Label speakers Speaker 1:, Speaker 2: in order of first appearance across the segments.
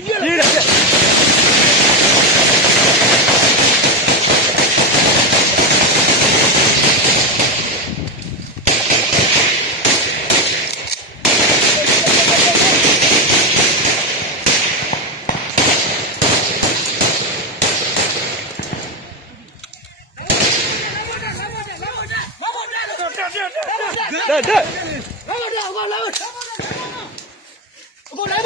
Speaker 1: 越来对对，来吧，
Speaker 2: 来吧，来吧。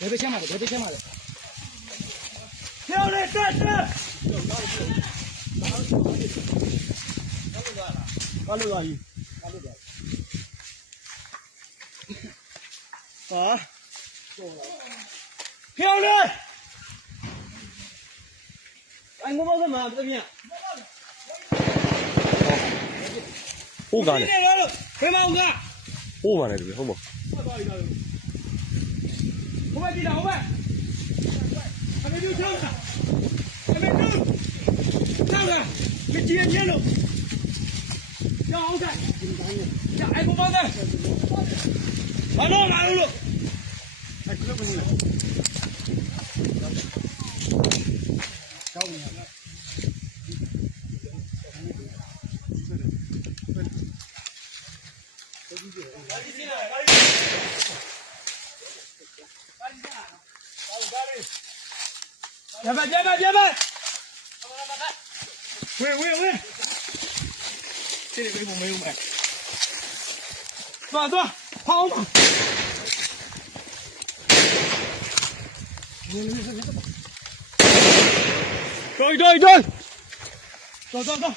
Speaker 1: ဘယ်တစ်ချက်မှလဲဘယ်တစ်ချက်မှလဲကျောင်းလေးတက်တက်ဘာလို့လာကြီးဘာလို့လာဟာကျောင်းလေး
Speaker 2: အိုင်ငိုမောကမှာပြပြ
Speaker 1: ဟုတ်ကဲ့ဟုတ်ကဲ့ဘယ်မှာဟုတ်ကဲ့ဟုတ်ပါတယ်ဒီဟုတ်ပါ 后背，队长后背，还没溜枪呢，还没扔，上来，给接接住，要好看，要挨不包的，把路拦住了，哎，哥们。Thank you. Lleva, lleva, lleva. Win, win, win. Thế này mình mình mày. Đoạn đoạn, phao mà. Rồi, rồi, rồi. Rồi, rồi, rồi.